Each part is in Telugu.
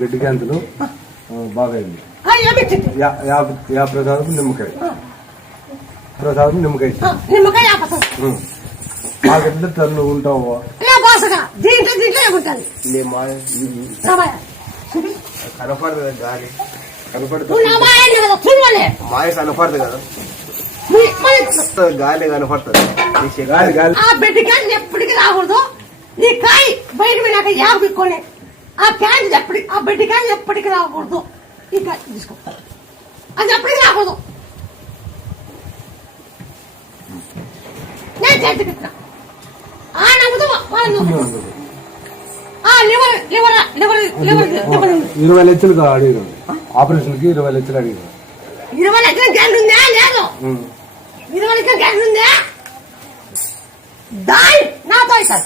గడ్డి క్యాన్సలు బాగైంది. 50 శాతం నిమ్మకాయ, 50 శాతం నిమ్మకాయ. మాకెట్లా టన్ను ఉంటావు కనపడదు గాలి, కనపడుతుంది మాయ కనపడదు కదా, గాలి కనపడుతుంది. ఎప్పటికీ రాకూడదు. ఈ కాయ బయట పోయినాక యాభై పిక్కొని ఆ క్యాన్ ఆ బెడ్డి క్యాన్ ఎప్పటికీ రాకూడదు. ఈ కాయ తీసుకో, అది ఎప్పటికీ రాకూడదు. నేను చేతికిస్తున్నా ఆ నమ్ముతూ 20 లక్షలు అడిగారు ఆపరేషన్ కి. 20 లక్షలు అడిగారు. 20 లక్షల క్యాన్ ఉందా? లేదు. 20 లక్షల క్యాన్ ఉందా? దాయి నాతో అవుతాడు,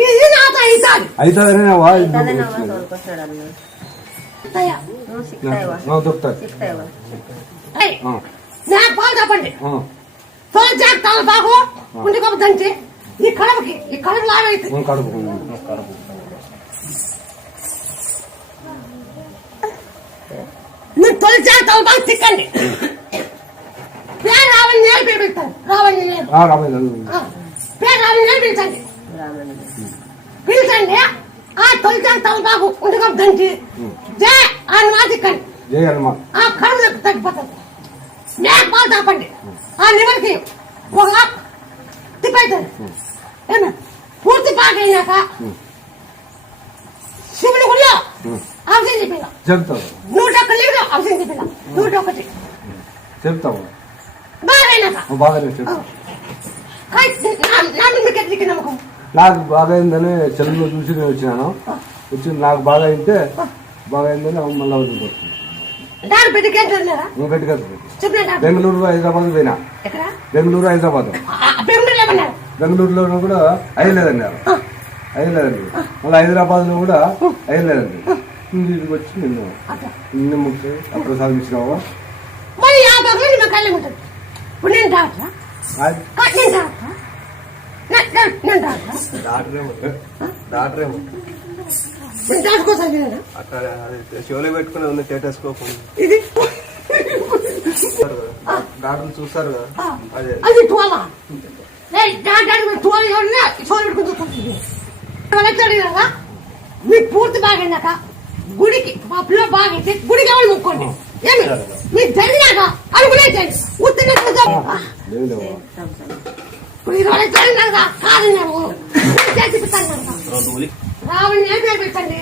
ఇది నాతో అవుతాడు. అవుతుందనే నాకు పాలు తప్పండి. తోలు తాను బాగు ఉండి గొప్ప దంచి ఈ కడుపు లాగైతే మీరు తొలి తోలు బాగా తిక్కండి. పేరు రావని నేలు పిలుస్తాను. రావని పేరు రావని నేలు పిలిచండి. పిలిచండి. ఆ తొలి తోలు బాగు ఉండి గొప్ప దంచి జయ అని మా తిక్కండి. ఆ కడుపు తగ్గిపోతుంది. మేక పాలు తప్పండి. ఆ నిమ్మకి ఒక తిప్పైతుంది. ఏమన్నా పూర్తి పాక అయినాక శివుని గుడిలో అవసరం చెప్పిన చెప్తావు. 101 లీటర్లు అవసరం చెప్పిన 101 చెప్తావు. బాగా నమ్మకం నాకు బాగా అయిందని చెల్లులో చూసి నేను వచ్చినాను. వచ్చి నాకు బాగా అయితే బాగా అయిందని మళ్ళీ వదిలిపోతుంది. బెంగళూరు హైదరాబాద్ పోయినా. బెంగళూరు హైదరాబాద్ బెంగళూరులో కూడా అయ్యలేదన్నారు. మళ్ళీ హైదరాబాద్ లో కూడా అయ్యలేదండి. ఇంటికి వచ్చి నిన్ను ముక్కి అప్పుడు సాధించినావా? షోలో పెట్టుకుని ఉంది స్టేటస్కోప్ డాక్టర్లు చూస్తారు కదా. అది మీకు పూర్తి బాగైనాక గుడికి మా పిల్ల బాగైతే గుడికి ఎవరు ముక్కోండి. ఏమి మీకు జరిగినాక అడుగులే ఉత్తిన 20 జరిగినాక కాదు రావణ్ పెట్టండి.